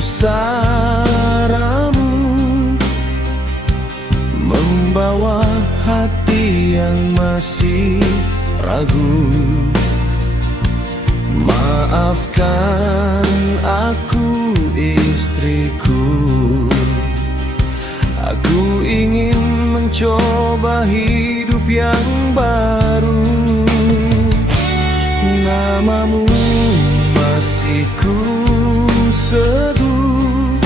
pusaramu, membawa hati yang masih ragu. Maafkan aku istriku, aku ingin mencoba hidup yang baru. Namamu masih ku sebut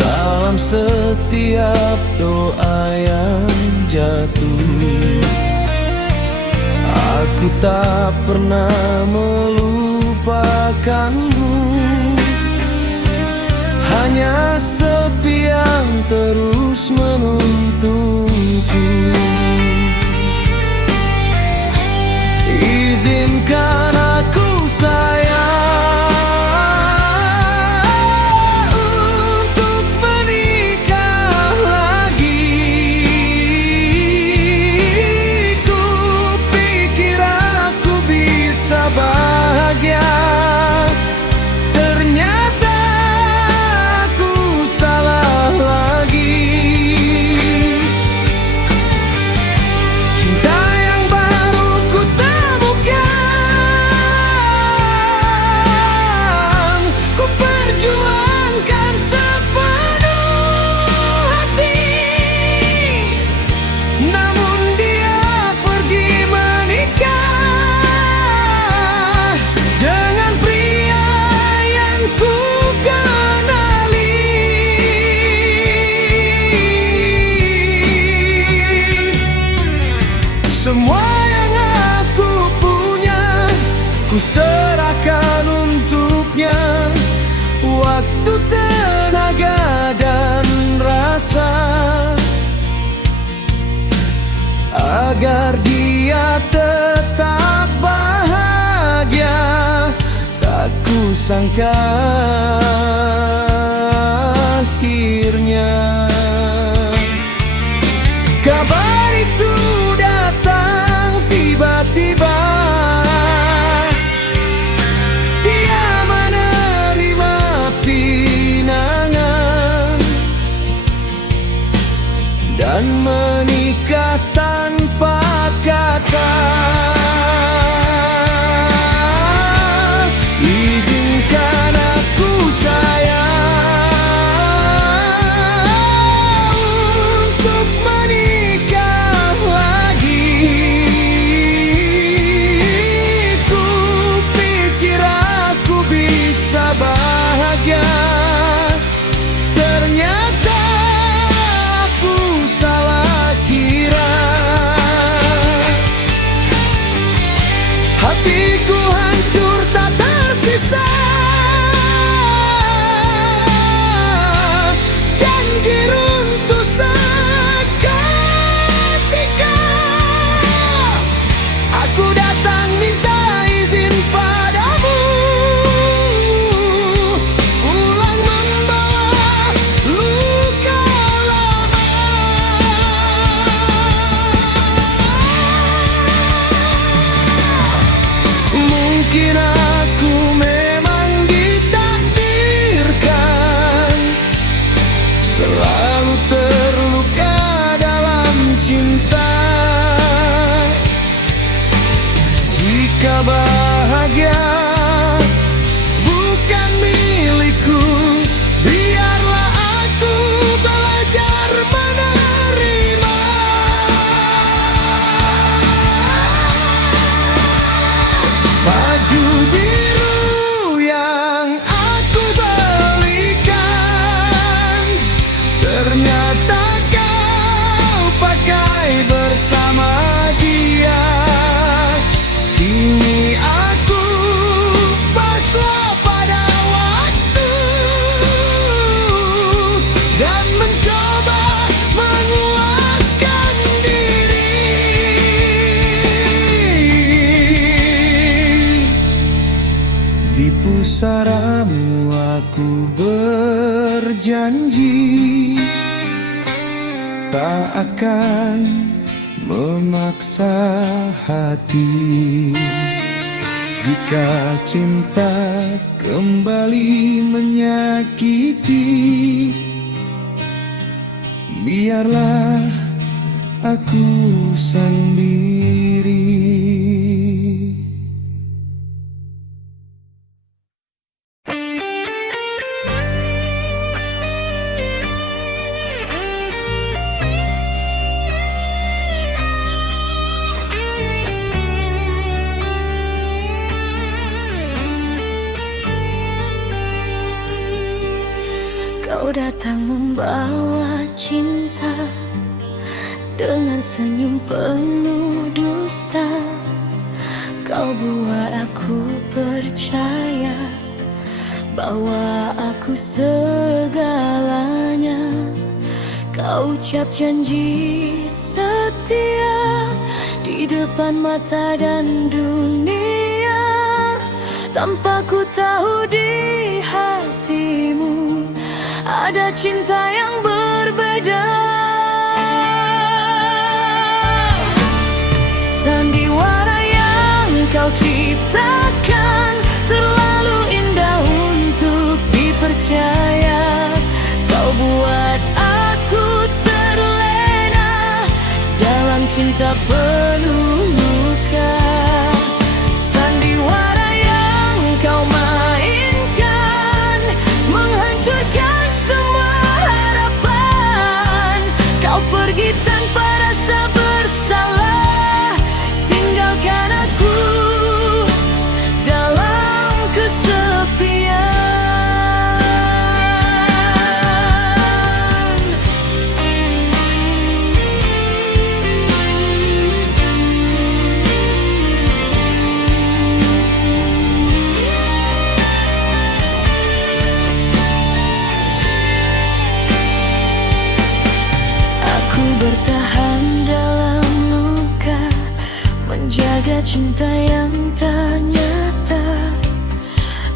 dalam setiap doa yang jatuh. Aku tak pernah melupakanmu, hanya sepi yang terus menuntunku. Izinkan aku sayang untuk menikah lagi. Ku pikir aku bisa bahagia, ternyata aku salah lagi. Cinta yang baru ku temukan, ku perjuangkan sepenuh hati, namun dia pergi menikah dengan pria yang ku kenali. Semua yang aku punya ku serahkan untuknya, waktu, tenaga, dan rasa, agar dia tetap bahagia. Tak kusangka akhirnya kabar itu datang tiba-tiba. Dia menerima pinangan dan menikah tanpa kata. Izinkan aku sayang untuk menikah lagi. Ku pikir aku bisa bahagia, ternyata aku salah kira. Hatiku hancur tak tersisa, janji runtuh seketika. Aku datang minta izin padamu, pulang membawa luka lama. Mungkin aku memang ditakdirkan selalu terluka dalam cinta. Jika bahagia bukan milikku, biarlah aku belajar menerima. Baju biru yang aku belikan, ternyata kau pakai bersama dia. Kini aku pasrah pada waktu dan mencoba menguatkan diri. Di pusaramu aku berjanji tak akan memaksa hati. Jika cinta kembali menyakiti, biarlah aku sendiri. Kau datang membawa cinta dengan senyum penuh dusta. Kau buat aku percaya bahwa aku segalanya. Kau ucap janji setia di depan mata dan dunia, tanpa ku tahu di hatimu ada cinta yang berbeda. Sandiwara yang kau ciptakan terlalu indah untuk dipercaya. Kau buat aku terlena dalam cinta penuh luka. Sandiwara yang kau mainkan menghancurkan semua harapan. Kau pergi tanpa rasa bersalah, tinggalkan aku dalam kesepian. Bertahan dalam luka, menjaga cinta yang tak nyata.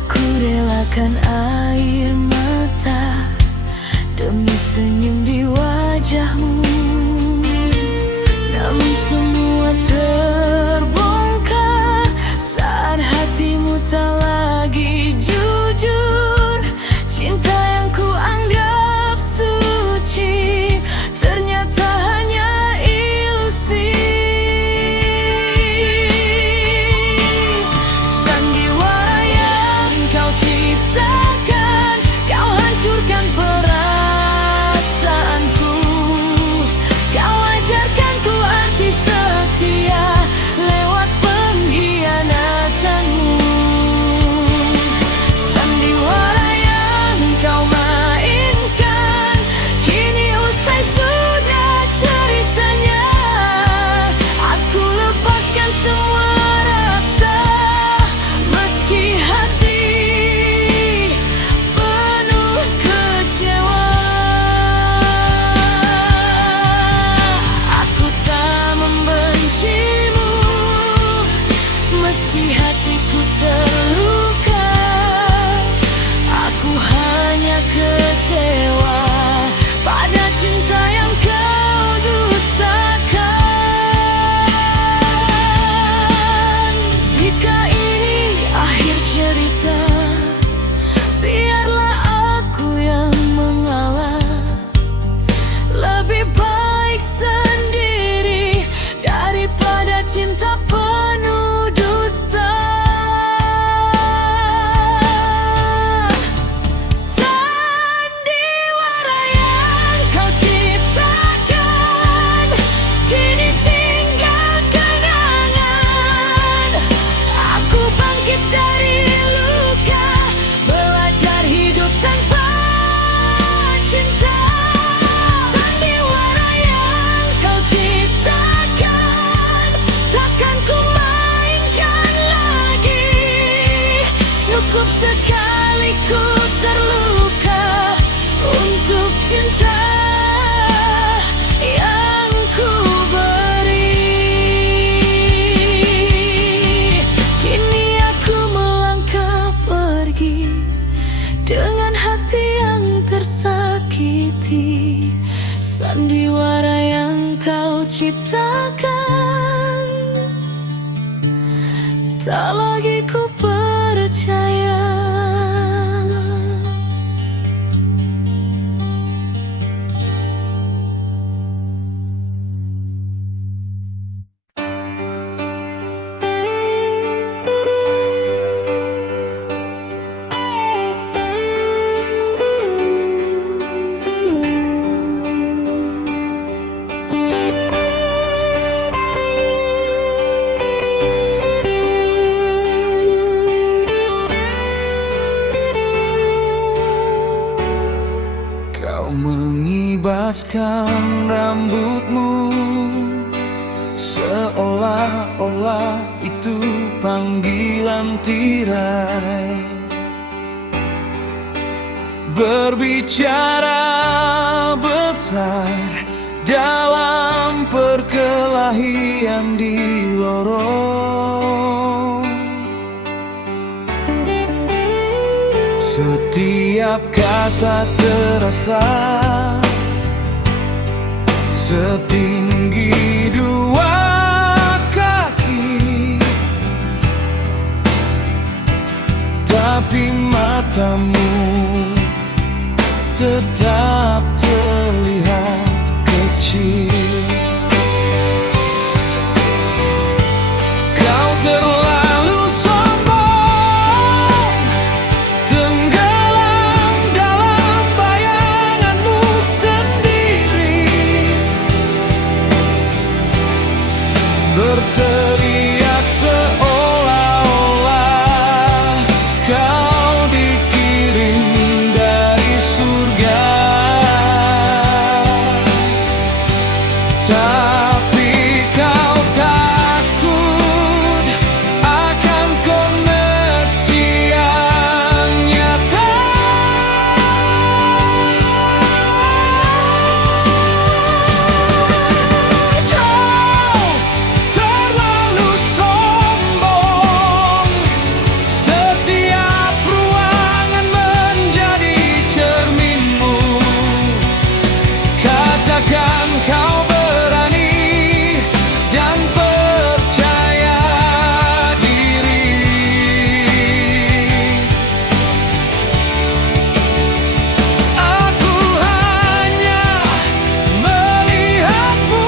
Ku relakan air mata demi senyum di wajahmu. Namun semua terbongkar saat hatimu tak lagi jujur. Cinta yang ku anggap suci ternyata hanya ilusi. Sandiwara yang kau ciptakan, kau hancurkan perasaanku. Kau ajarkan ku arti setia lewat pengkhianatanmu. Sandiwara yang kau mainkan kini usai sudah ceritanya. Aku lepaskan semua rasa meski hati penuh kecewa. Aku tak membencimu meski hatiku terluka. Aku hanya kecewa pada cinta yang kau dustakan. Jika ini akhir cerita, biarlah aku yang mengalah. Lebih baik sendiri daripada cinta penuh dusta. Sandiwara yang kau ciptakan kini tinggal kenangan. Aku bangkit dari luka, belajar hidup tanpa cinta. Sandiwara yang kau ciptakan takkan ku mainkan lagi. Cukup sekali ku terluka untuk cinta yang ku beri. Kini aku melangkah pergi dengan hati yang tersakiti. Sandiwara yang kau ciptakan tak lagi ku libaskan rambutmu, seolah-olah itu panggilan tirai. Berbicara besar dalam perkelahian di lorong. Setiap kata terasa setinggi dua kaki, tapi matamu tetap terlihat kecil. Kau terlalu sombong, tenggelam dalam bayanganmu sendiri, berteriak seolah-olah kau dikirim dari surga. Tapi kau takut akan koneksi yang nyata. Kau terlalu sombong, setiap ruangan menjadi cerminmu. Katakan kau berani dan percaya diri. Aku hanya melihatmu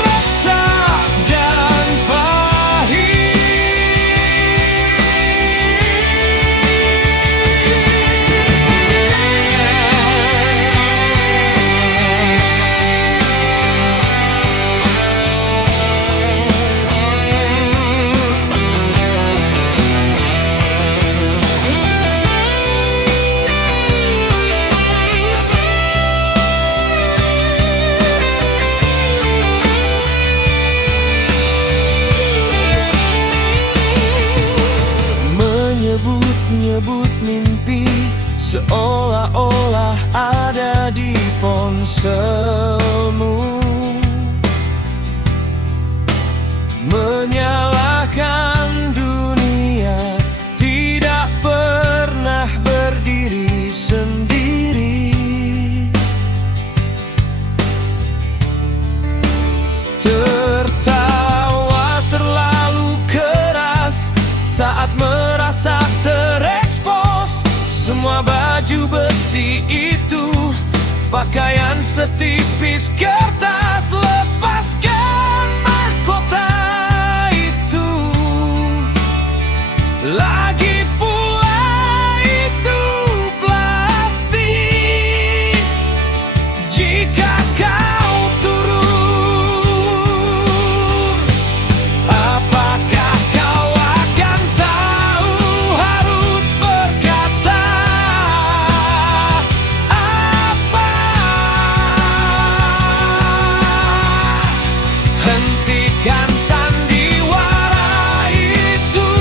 retak dan pahit. Menyebut-nyebut mimpi seolah-olah ada di ponselmu, menyalahkan dunia tidak pernah berdiri sendiri. Tertawa terlalu keras saat merasa terekspos. Semua baju besi itu pakaian setipis kertas. Lepaskan mahkota itu, lagi pula itu plastik. Jika kau turun, apakah kau akan tahu harus berkata apa? Hentikan sandiwara itu,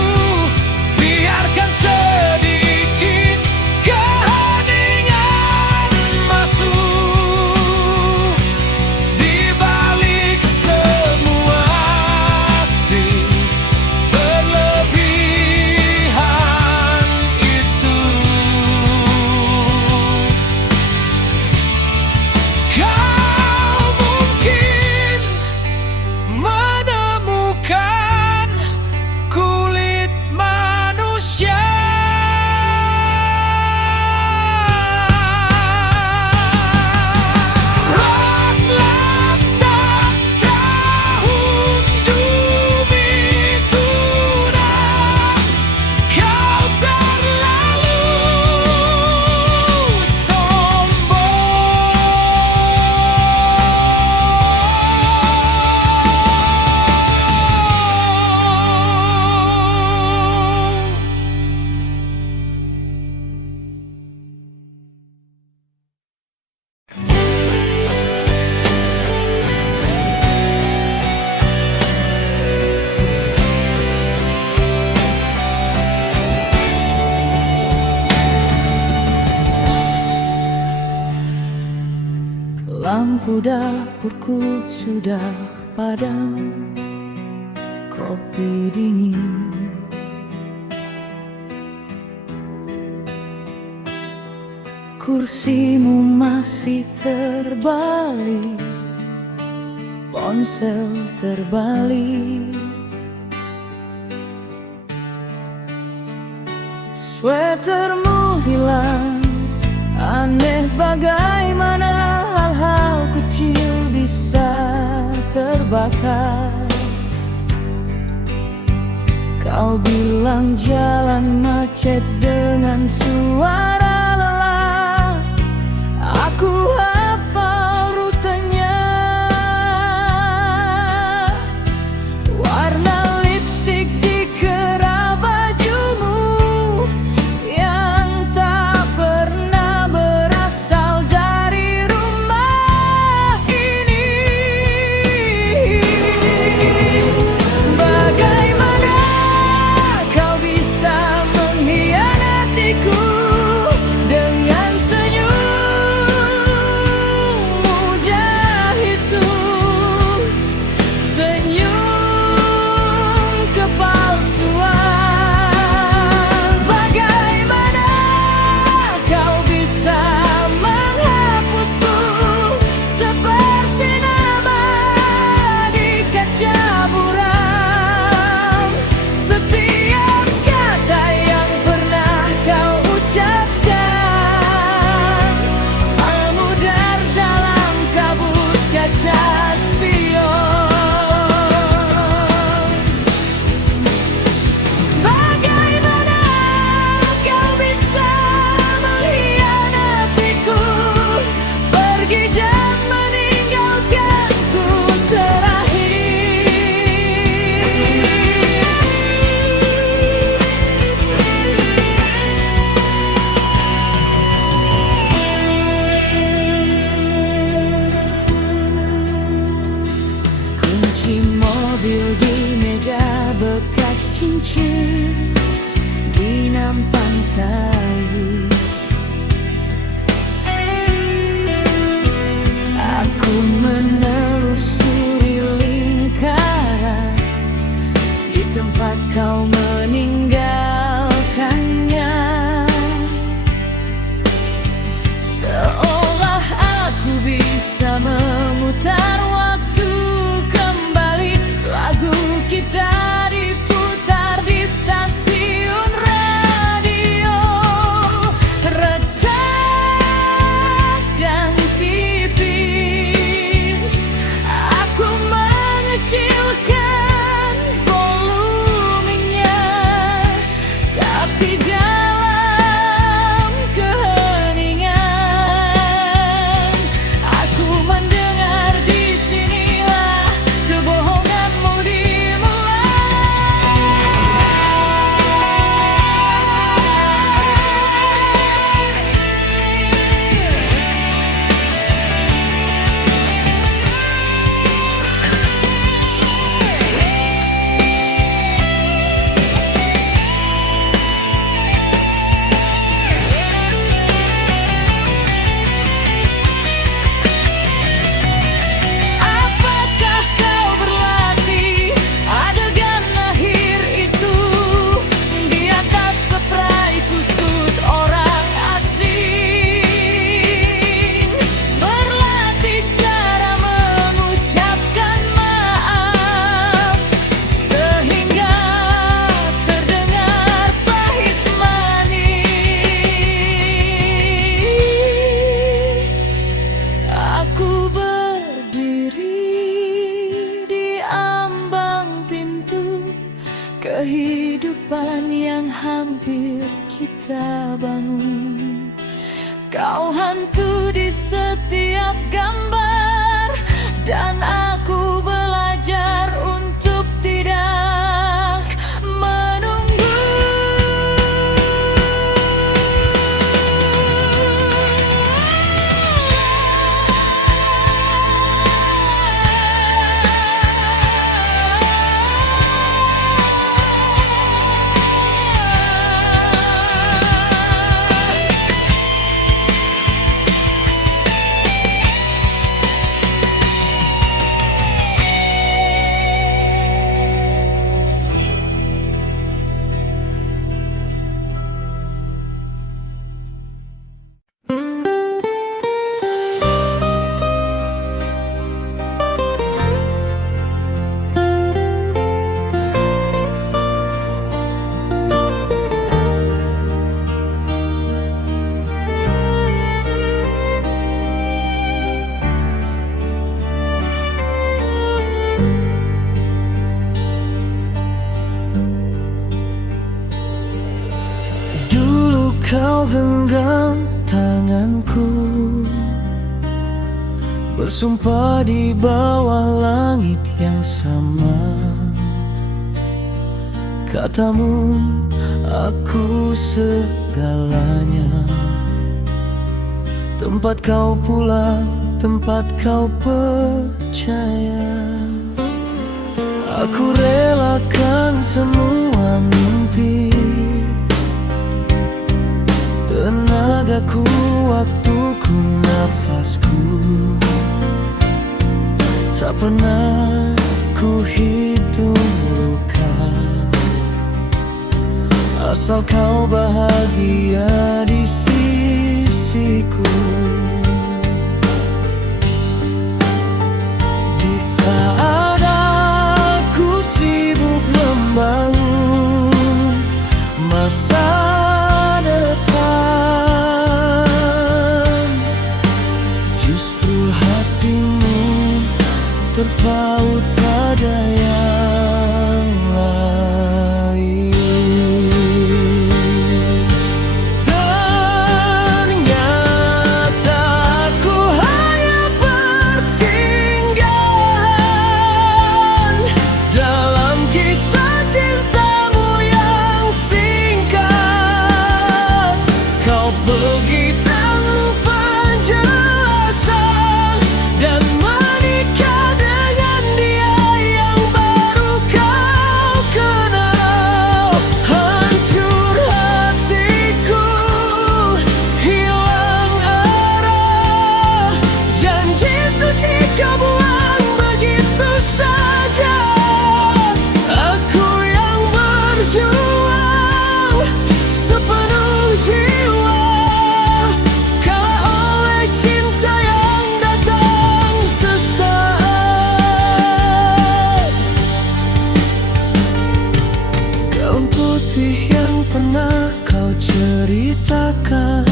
Lampu dapurku sudah padam, kopi dingin. Kursimu masih terbalik, ponsel terbalik. Sweatermu hilang, aneh bagaimana hal-hal kecil bisa terbakar. Kau bilang jalan macet dengan suara lelah, aku hafal rutenya. Warna lipstik di kerah bajumu yang tak pernah berasal dari rumah ini. Bagaimana kau bisa mengkhianatiku dengan senyum mudah itu, senyum kepalsuan. Bagaimana kau bisa menghapusku seperti nama di kaca buram. Setiap kata yang pernah kau ucapkan memudar dalam kabut kaca spion. Bagaimana kau bisa mengkhianatiku, pergi dan meninggalkanku Kunci mobil di meja bekas cincin di nampan kayu. Aku menelusuri lingkaran di tempat kau meninggalkannya, seolah aku bisa memutar waktu kembali. Lagu kita diputar di stasiun radio, retak dan tipis. Aku mengecilkan volumenya, tapi dalam keheningan aku mendengar disinilah kebohonganmu Apakah kau berlatih adegan lahir itu di atas spray kusut orang asing? Berlatih cara mengucapkan maaf sehingga terdengar pahit manis. Aku berdiri di ambang pintu kehidupan yang hampir kita bangun. Kau hantu di setiap gambar, dan aku belajar untuk tidak menunggu. Bersumpah di bawah langit yang sama, katamu aku segalanya. Tempat kau pulang, tempat kau percaya. Aku relakan semua mimpi, tenagaku, waktuku, nafasku. Tak pernah ku hitung luka, asal kau bahagia di sisiku. Di saat aku sibuk membangun masa depan, justru hatimu terpaut pada yang lain. Ternyata aku hanya persinggahan dalam kisah cintamu yang singkat. Kau pergi tanpa jelasan dan menikah dengan dia yang baru kau kenal. Hancur hatiku, hilang arah, janji suci kau buang begitu saja. Aku yang berjuang sepenuh jiwa, kalah oleh cinta yang datang sesaat. Gaun putih yang pernah kau ceritakan,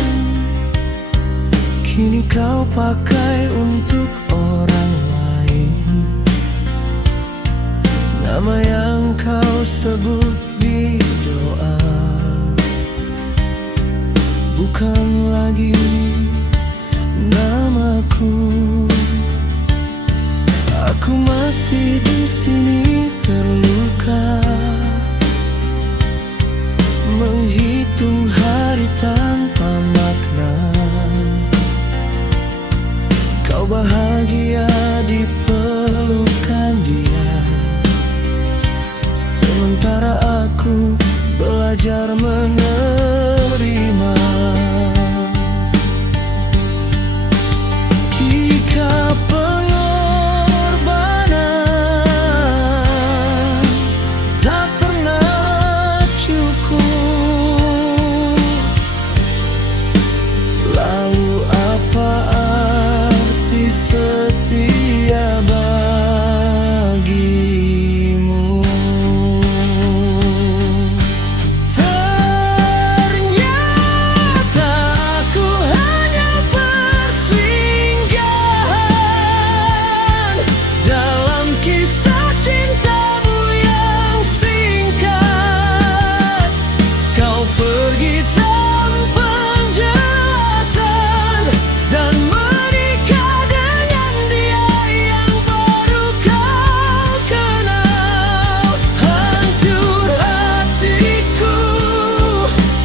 kini kau pakai untuk orang lain. Nama yang kau sebut di doa bukan lagi namaku. Aku masih di sini terluka, menghitung hari tanpa makna. Kau bahagia di pelukan dia, sementara aku belajar menerima. Jika pengorbanan tak pernah cukup, lalu apa arti setia bagimu? Ternyata aku hanya persinggahan dalam kisah cintamu yang singkat. Kau pergi tanpa jelasan dan menikah dengan dia yang baru kau kenal. Hancur hatiku,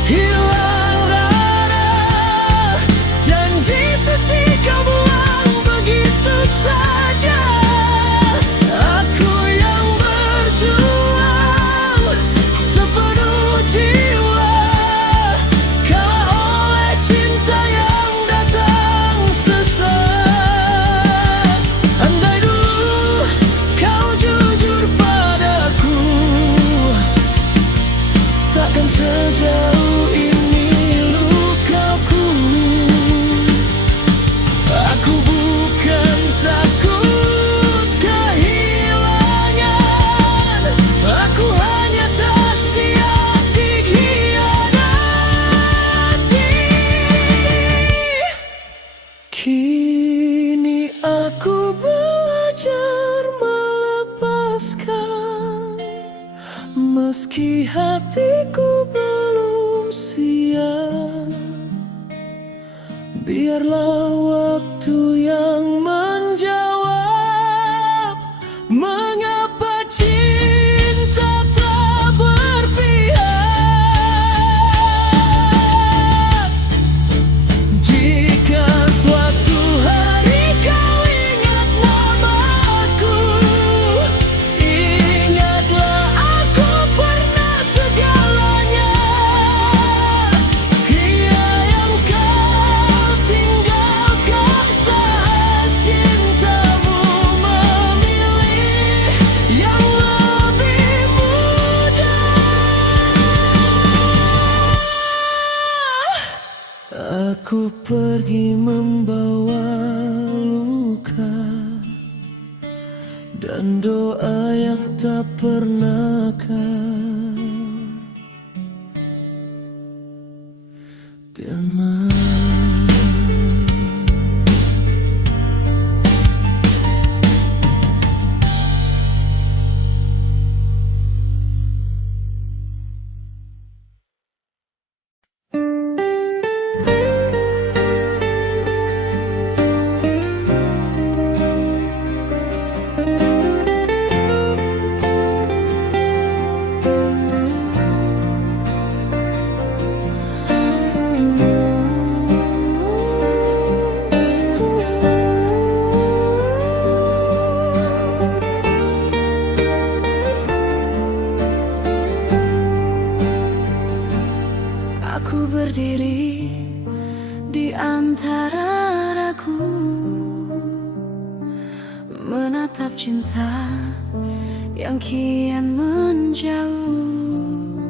hilang darah, janji suci kau buang begitu saja. Aku yang berjuang sepenuh jiwa, kalah oleh cinta yang datang sesaat. Andai dulu kau jujur padaku, takkan sejauh ini lukaku. Aku bukan takut kehilangan, aku hanya tak siap dikhianati. Kini aku belajar melepaskan, meski hatiku belum siap. Biarlah waktu yang menjadi pergi membawa luka dan doa yang tak pernah kau terima. Aku berdiri di antara ragu, menatap cinta yang kian menjauh.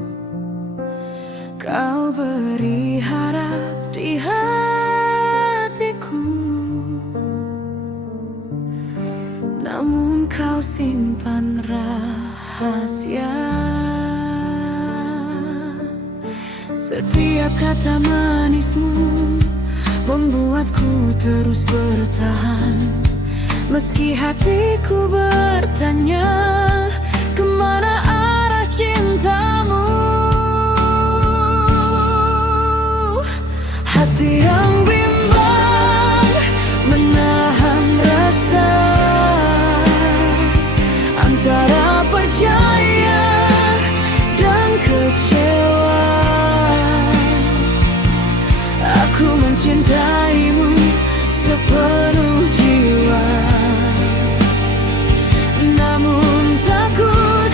Kau beri harap di hatiku, namun kau simpan rahasia. Setiap kata manismu membuatku terus bertahan, meski hatiku bertanya kemana arah cintamu. Hati yang bimbang menahan rasa antara percaya dan kecewa. Aku mencintaimu sepenuh jiwa, namun takut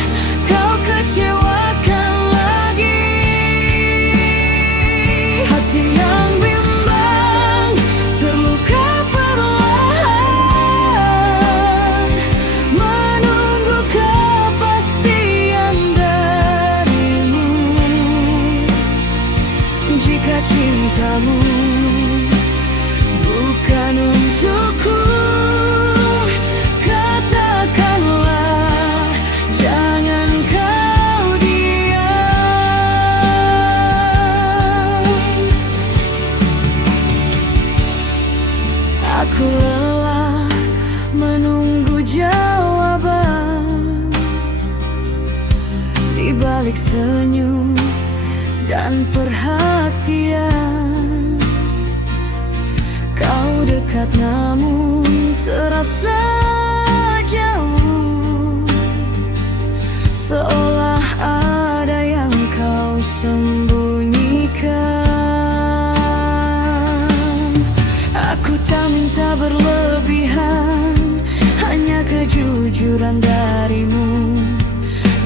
kau kecewakan lagi. Hati yang bimbang terluka perlahan, menunggu kepastian darimu. Jika cintamu bukan untukku, katakanlah, jangan kau diam. Aku lelah menunggu jawaban di balik senyum dan perhatian. Kau dekat namun terasa jauh, seolah ada yang kau sembunyikan. Aku tak minta berlebihan, hanya kejujuran darimu.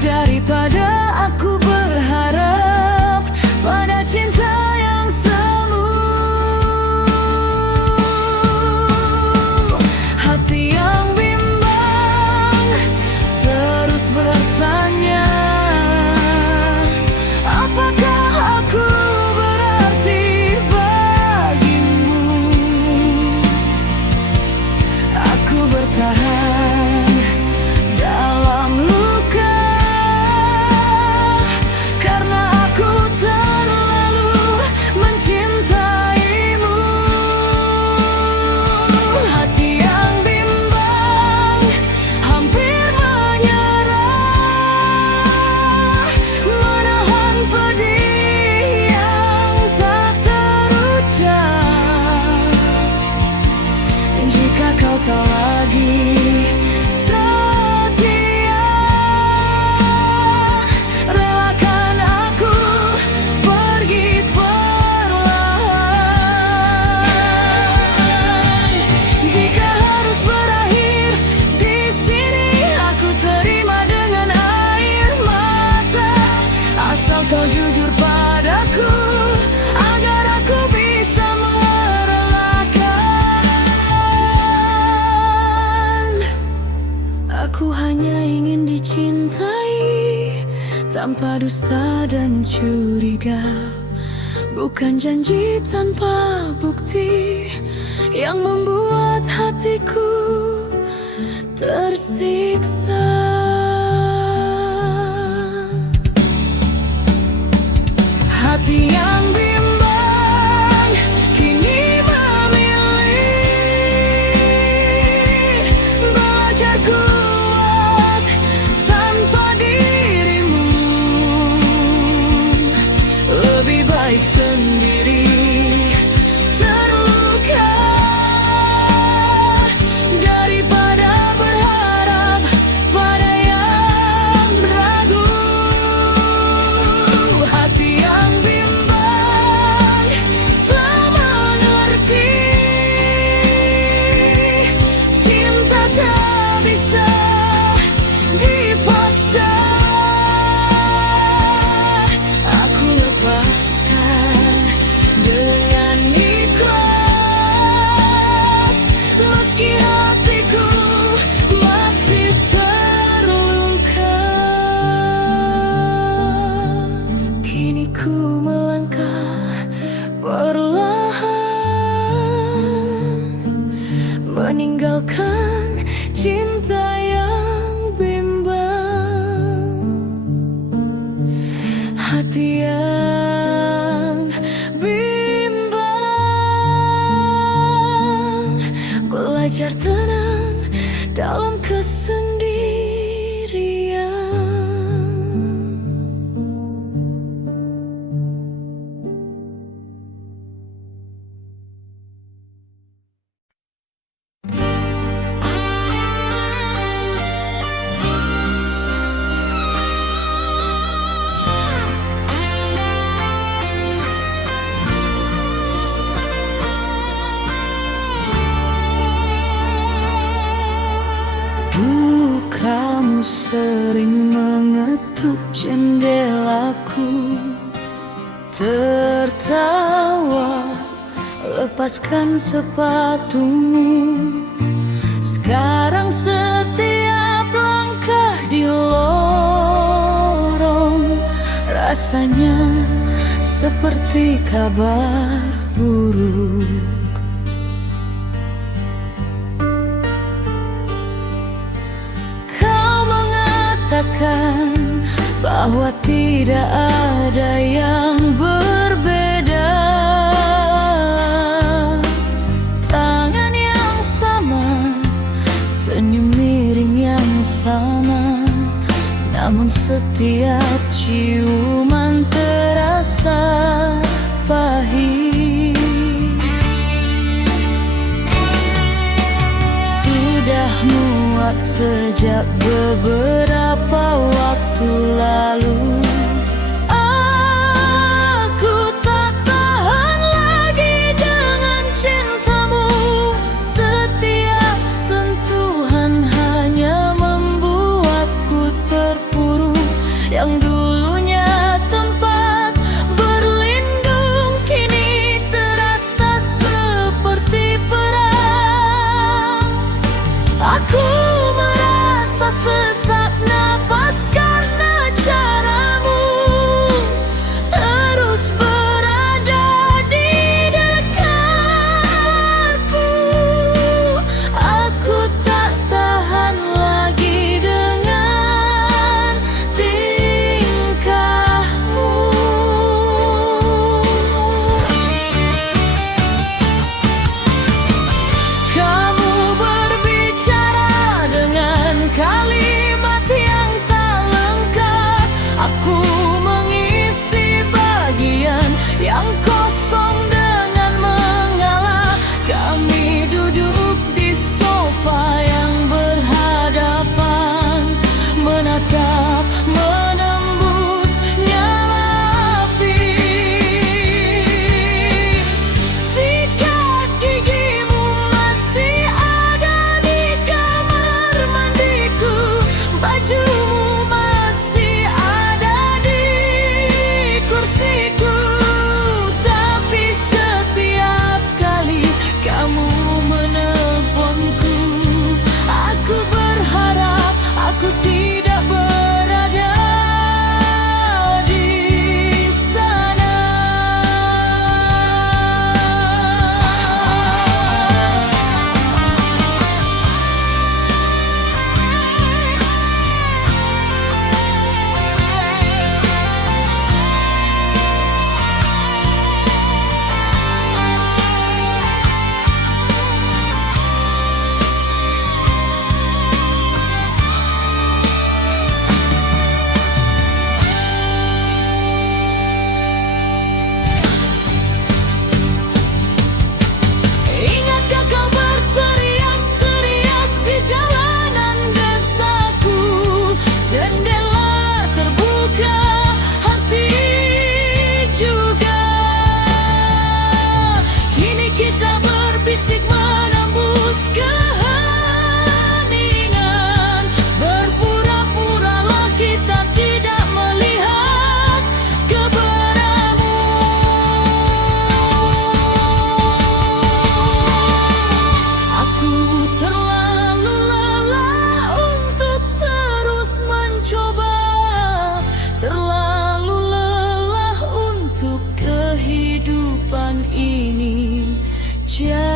Daripada aku berharap pada cinta yang semu. Hati yang bimbang terus bertanya, apakah aku berarti bagimu? Aku bertahan dalam luka, karena aku terlalu mencintaimu. Hati yang bimbang hampir menyerah, menahan pedih yang tak terucap. Jika kau tak lagi setia, relakan aku pergi perlahan. Jika harus berakhir di sini, aku terima dengan air mata, asal kau jujur padaku agar aku bisa merelakan. Aku hanya ingin dicintai tanpa dusta dan curiga, bukan janji tanpa bukti yang membuat hatiku tersiksa. Hati yang bimbang kini memilih belajar kuat tanpa dirimu. Lebih baik sendiri terluka daripada berharap pada yang ragu. Hati yang bimbang tak mengerti, cinta tak bisa dipaksa. Aku lepaskan dengan ikhlas, meski hatiku masih terluka. Kini ku melangkah perlahan, meninggalkan cinta yang bimbang. Hati yang bimbang, belajar tenang dalam kesendirian. Dulu kamu sering mengetuk jendelaku, tertawa, lepaskan sepatumu. Sekarang setiap langkah di lorong rasanya seperti kabar buruk. Katakan bahwa tidak ada yang berbeda. Tangan yang sama, senyum miring yang sama, namun setiap ciuman terasa pahit. Sudah muak sejak beberapa waktu lalu. Aku tak tahan lagi dengan cintamu. Setiap sentuhan hanya membuatku terpuruk. Yang dulunya tempat berlindung kini terasa seperti perang. Aku merasa sesak napas karena caramu.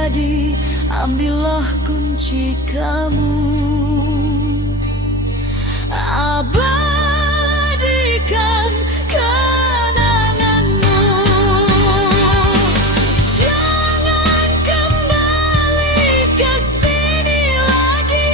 jadi, ambillah kunci kamu. Abadikan kenanganmu, jangan kembali ke sini lagi.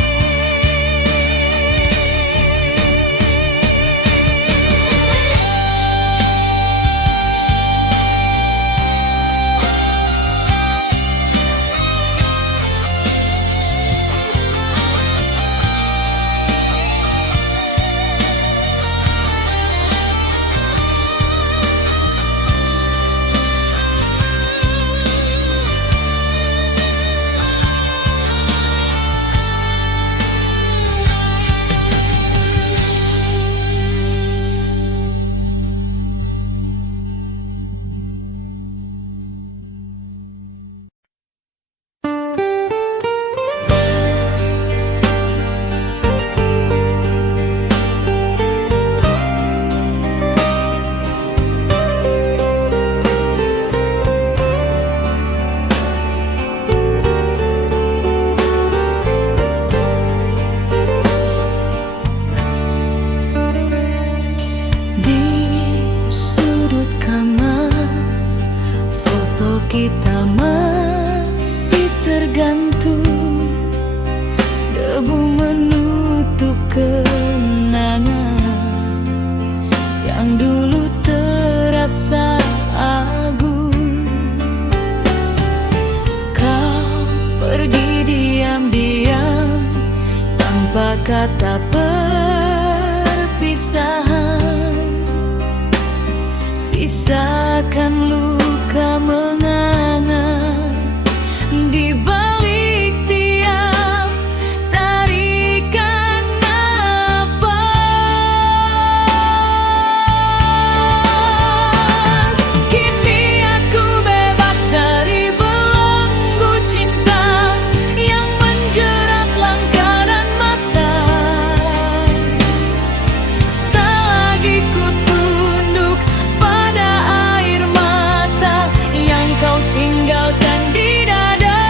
Kita masih tergantung, debu menutup kenangan yang dulu terasa agung. Kau pergi diam-diam tanpa kata perpisahan, sisakan luka menganga di balik tiap tarikan nafas. Kini aku bebas dari belenggu cinta yang menjerat langkah dan mata. Tak lagi ku tunduk pada air mata yang kau tinggalkan di dada.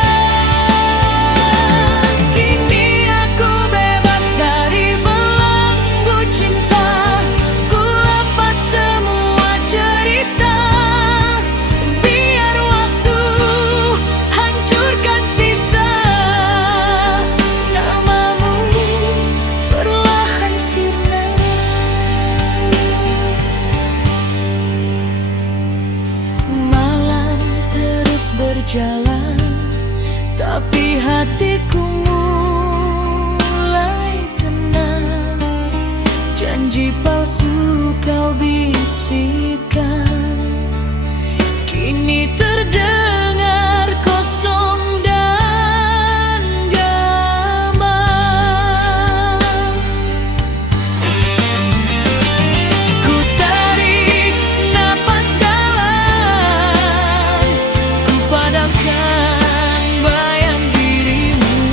Kini aku bebas dari belenggu cinta, ku lepas semua cerita. Biar waktu hancurkan sisa namamu perlahan sirna. Malam terus berjalan, tapi hatiku mulai tenang. Janji palsu kau bisikkan, kini terdengar kosong dan gamang. Ku tarik napas dalam, ku padamkan bayang dirimu.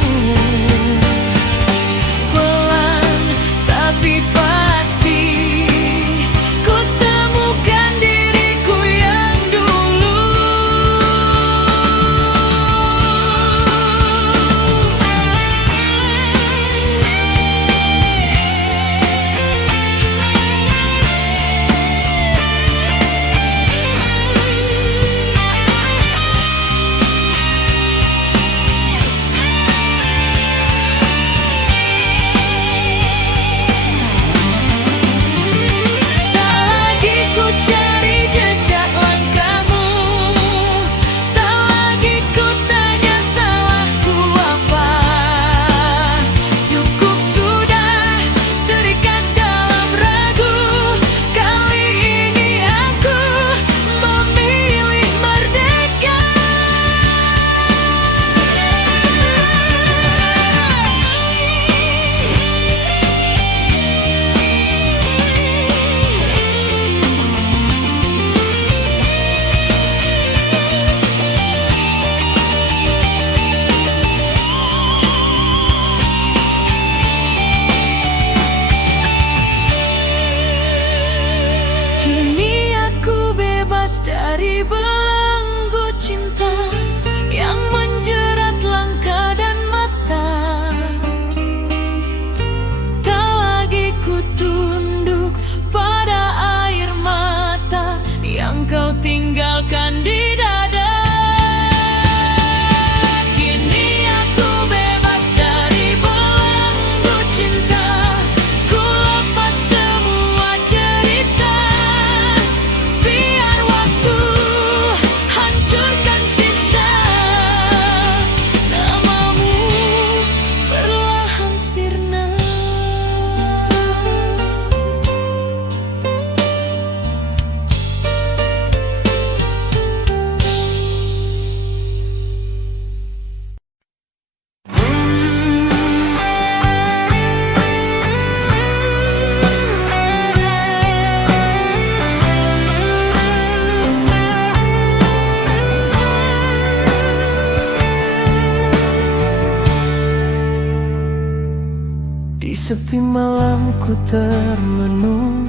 sepi malam ku termenung,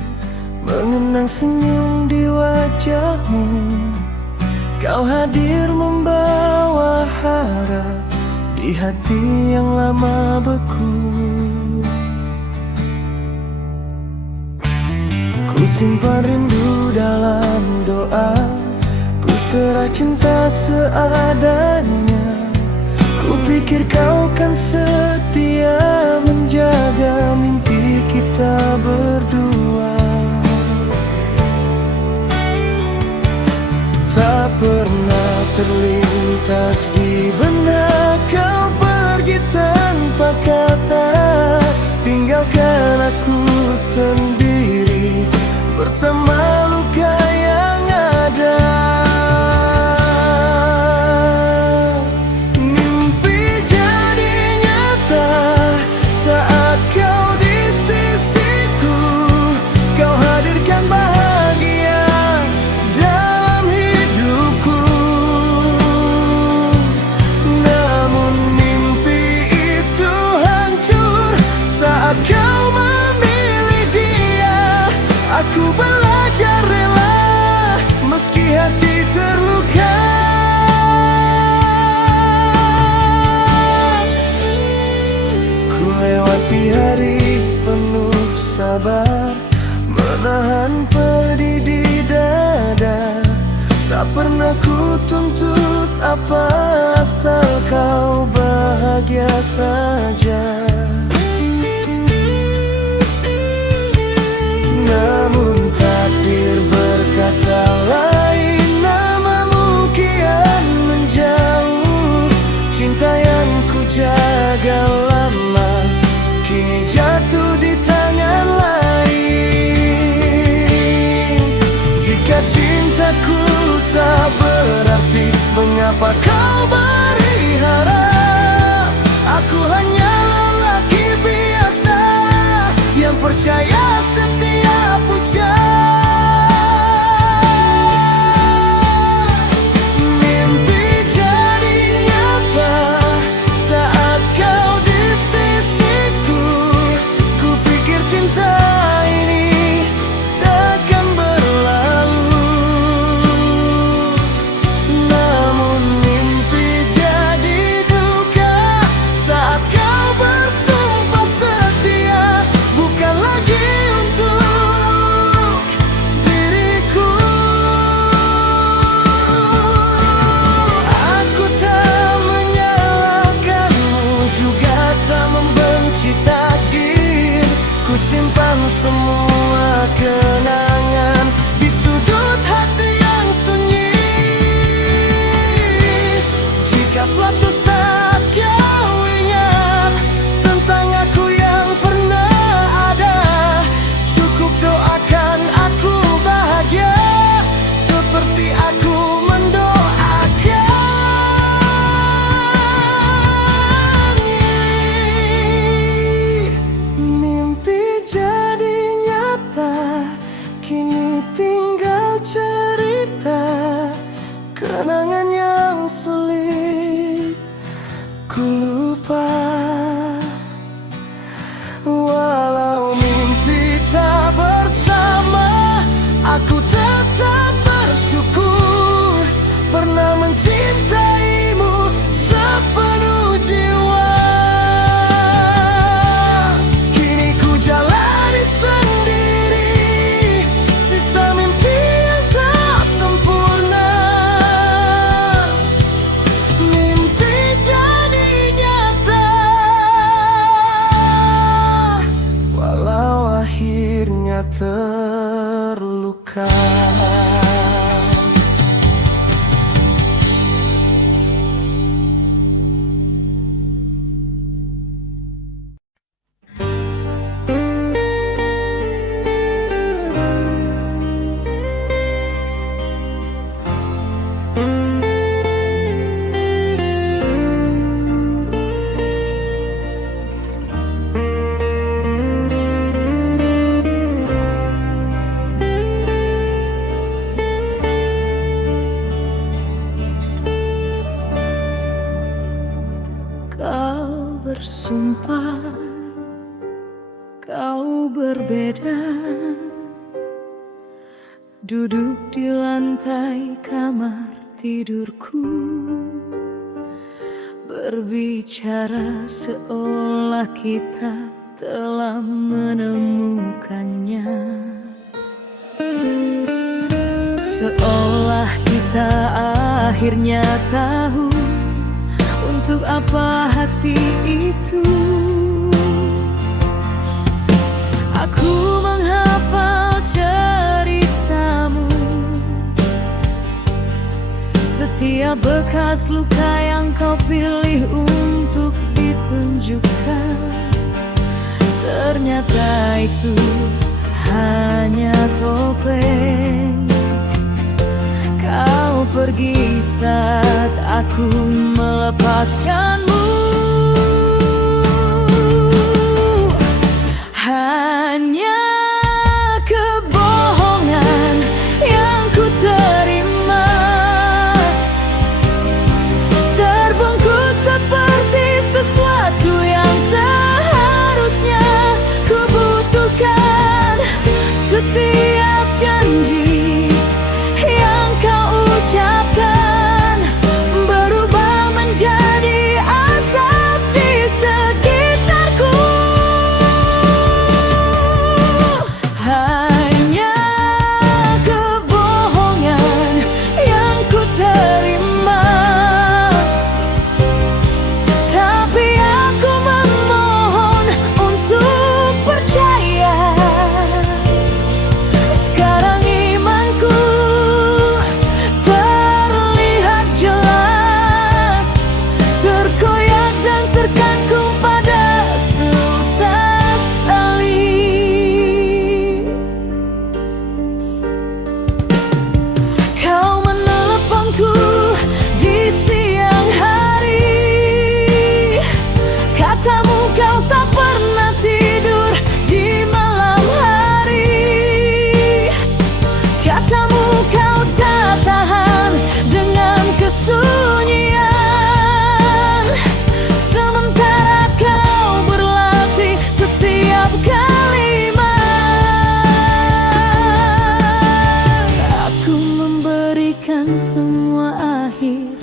mengenang senyum di wajahmu. Kau hadir membawa harap di hati yang lama beku. Ku simpan rindu dalam doa, ku serah cinta seadanya. Ku pikir kau kan setia menjaga mimpi kita berdua. Tak pernah terlintas di benak kau pergi tanpa kata, tinggalkan aku sendiri bersama luka yang ada. Mimpi jadi nyata saat kau di sisiku. Kau hadirkan bahagia dalam hidupku. Namun mimpi itu hancur saat kau memilih dia. Aku belajar rela meski hati terluka. Ku lewati hari penuh sabar, menahan pedih di dada. Tak pernah ku tuntut apa, asal kau bahagia saja. Namun takdir berkata lain, namamu kian menjauh. Cinta yang ku jaga lama kini jatuh di tangan lain. Jika cintaku tak berarti, mengapa kau beri harap? Aku hanya lelaki biasa yang percaya setiap ucap. Mimpi jadi nyata saat kau di sisiku. Ku pikir cinta ini takkan berlalu, namun mimpi jadi duka saat kau bersumpah setia, bukan lagi untuk diriku. Aku tak menyalahkanmu, juga tak membenci takdir. Ku simpan semua kenangan di sudut hati yang sunyi. Jika suatu saat kau ingat tentang aku yang pernah ada, cukup doakan aku bahagia seperti aku mendoakan. Mimpi jadi nyata, kini tinggal cerita. Kenangan yang sulit ku lupa. Walau mimpi tak bersama, aku tetap bersyukur pernah mencintaimu sepenuh jiwa. Kini ku jalani sendiri sisa mimpi yang tak sempurna. Mimpi jadi nyata walau akhirnya terluka. Kau bersumpah kau berbeda, duduk di lantai kamar tidurku, berbicara seolah kita telah menemukannya, seolah kita akhirnya tahu untuk apa hati itu. Aku menghafal ceritamu, setiap bekas luka yang kau pilih untuk ditunjukkan. Ternyata itu hanya topeng. Kau pergi saat aku melepaskanmu. Hanya kebohongan yang ku terima, terbungkus seperti sesuatu yang seharusnya ku butuhkan. Setiap janji yang kau ucapkan berubah menjadi asap di sekitarku. Hanya kebohongan yang ku terima, tapi aku memohon untuk percaya. Sekarang imanku terlihat jelas, terkoyak dan terkagum pada seutas tali. Kau meneleponku di siang hari, katamu kau tak pernah tidur di malam hari, katamu kau tak tahan dengan kesunyian, sementara kau berlatih setiap kalimat. Aku memberikan semua akhir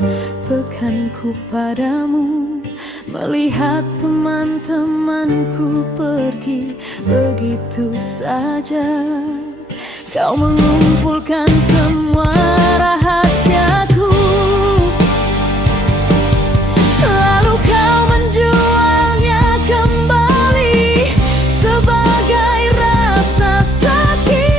pekanku padamu, melihat teman-temanku pergi begitu saja. Kau mengumpulkan semua rahasiaku, lalu kau menjualnya kembali sebagai rasa sakit.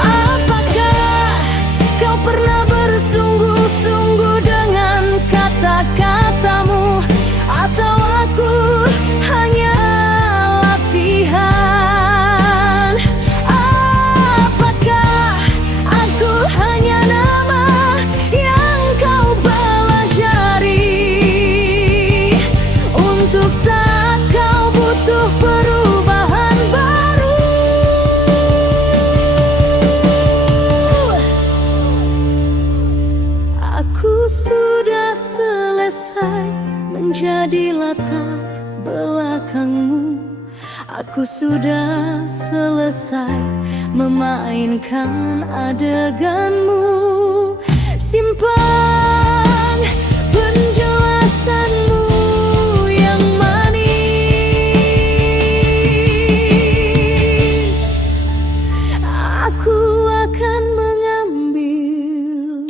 Apakah kau pernah bersungguh-sungguh dengan kata-katamu, atau aku hanya latihan? Apakah aku hanya nama yang kau pelajari untuk saat kau butuh perubahan baru? Aku sudah selesai menjadi latar belakangmu. Aku sudah selesai memainkan adeganmu. Simpan penjelasanmu yang manis. Aku akan mengambil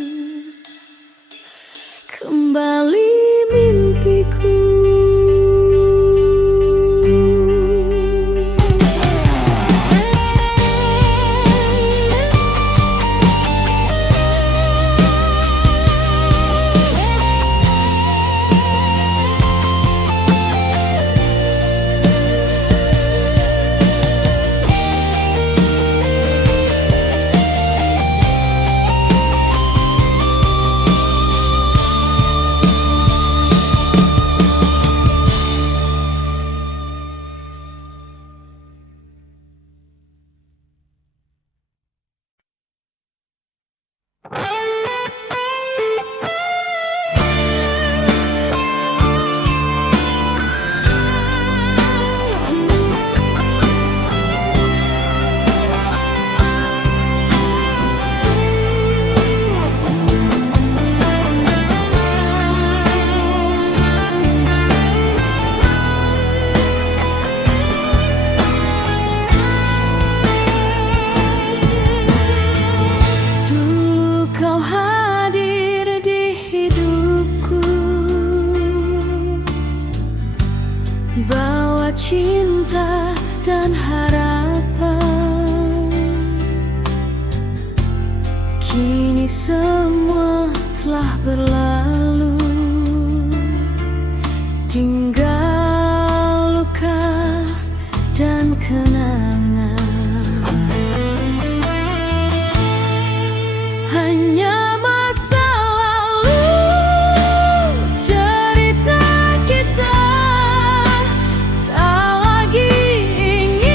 kembali mimpiku. cinta dan harapan. Kini semua telah berlalu, tinggal luka dan kenangan. Hanya masa lalu, cerita kita tak lagi ingin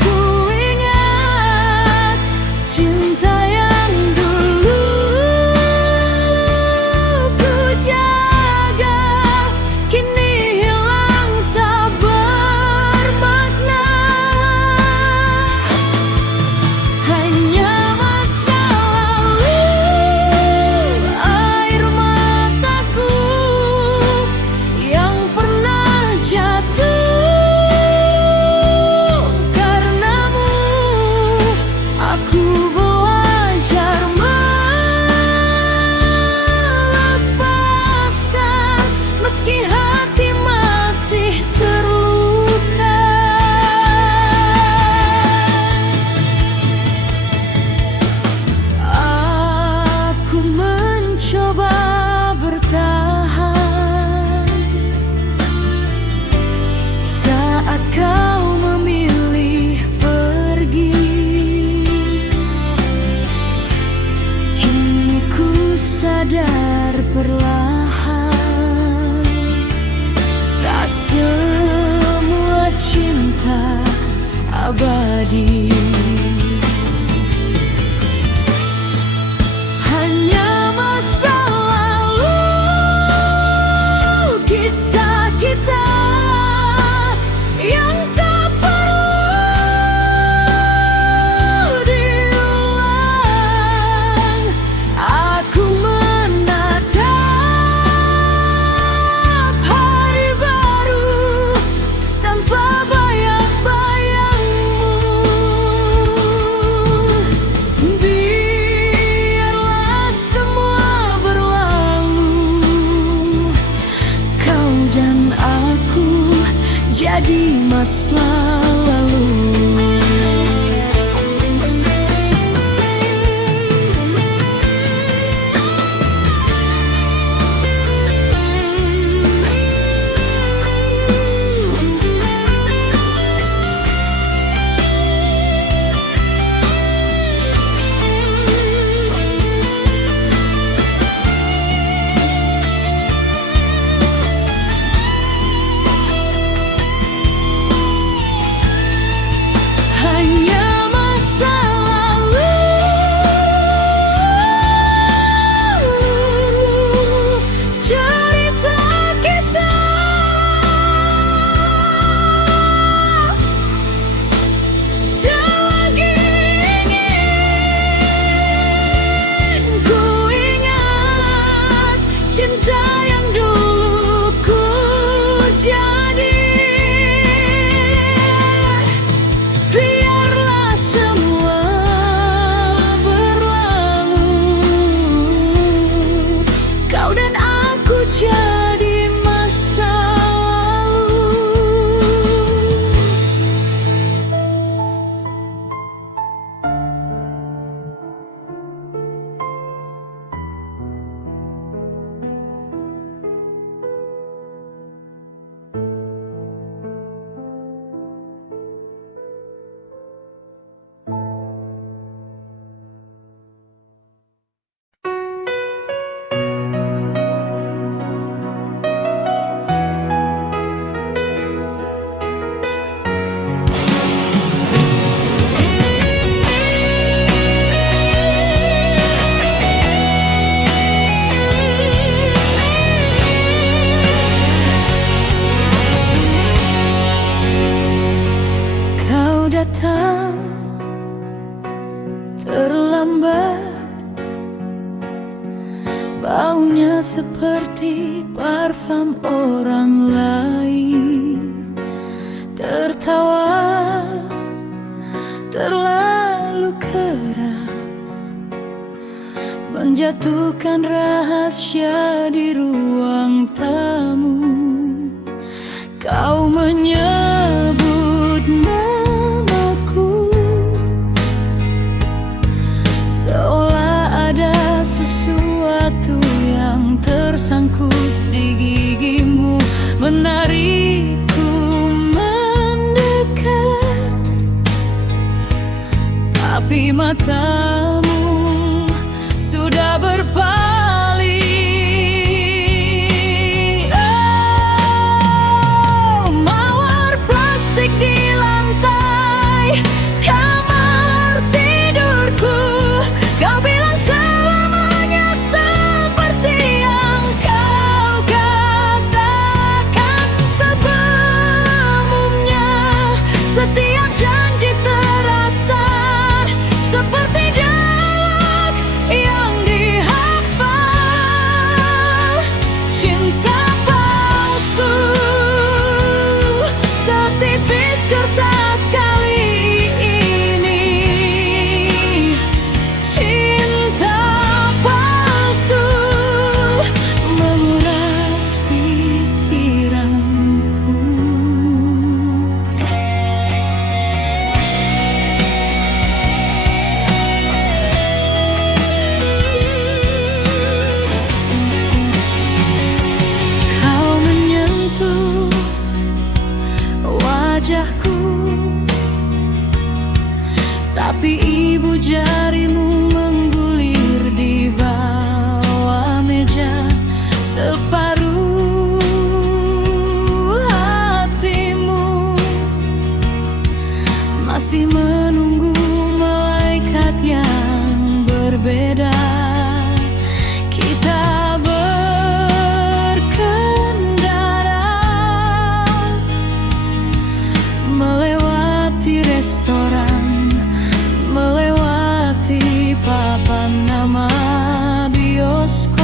ku ingat. Cinta yang dulu ku jaga kini hilang tak bermakna. Hanya masa lalu, air mataku yang pernah jatuh karenamu. Aku belajar melepaskan meski hati masih terluka. Aku mencoba bertahan saat kau memilih pergi. Kini ku sadar perlahan, tak semua cinta abadi. Hanya masa lalu, kisah kita yang tak perlu diulang. Aku menatap hari baru tanpa bayang-bayangmu. Biarlah semua berlalu, kau dan aku jadi masa lalu. Hanya masa lalu, cerita kita tak lagi ingin ku ingat. Cinta yang dulu ku jadi. Biarlah semua berlalu, kau dan aku jadi masa lalu. Kau datang terlambat, baunya seperti parfum orang lain. Tertawa terlalu keras, menjatuhkan rahasia di ruang tamu. Kau menyebut namaku seolah ada sesuatu yang tersangkut di gigimu, menarikku mendekat, tapi matamu sudah berpaling. Oh, mawar plastik di lantai kamar tidurku. Kau bilang selamanya seperti yang kau katakan sebelumnya. Setiap janji terasa seperti dialog yang dihafal. Cinta palsu setipis kertas kali ini. Cinta palsu menguras pikiranku. Kau menyentuh wajahku, tapi ibu jarimu menggulir di bawah meja. Separuh hatimu masih menunggu malaikat yang berbeda. Kita berkendara melewati restoran, melewati papan nama bioskop.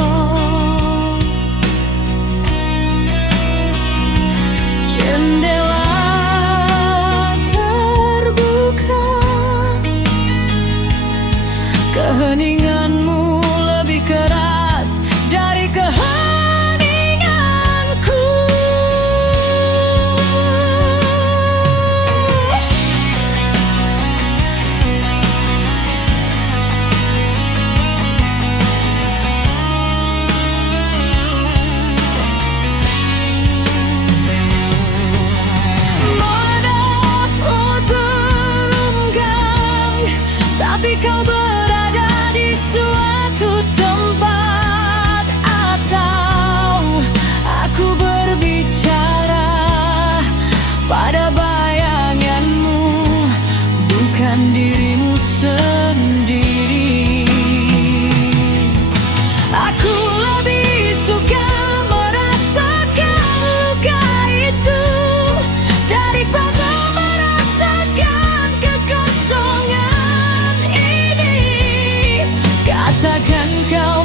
Jendela terbuka, keheninganmu lebih keras dari keheninganku. Menatapmu terenggang, tapi kau berada di suatu tempat. Atau aku berbicara pada bayanganmu, bukan dirimu sendiri. Aku lebih suka merasakan luka itu daripada merasakan kekosongan ini. Katakan kau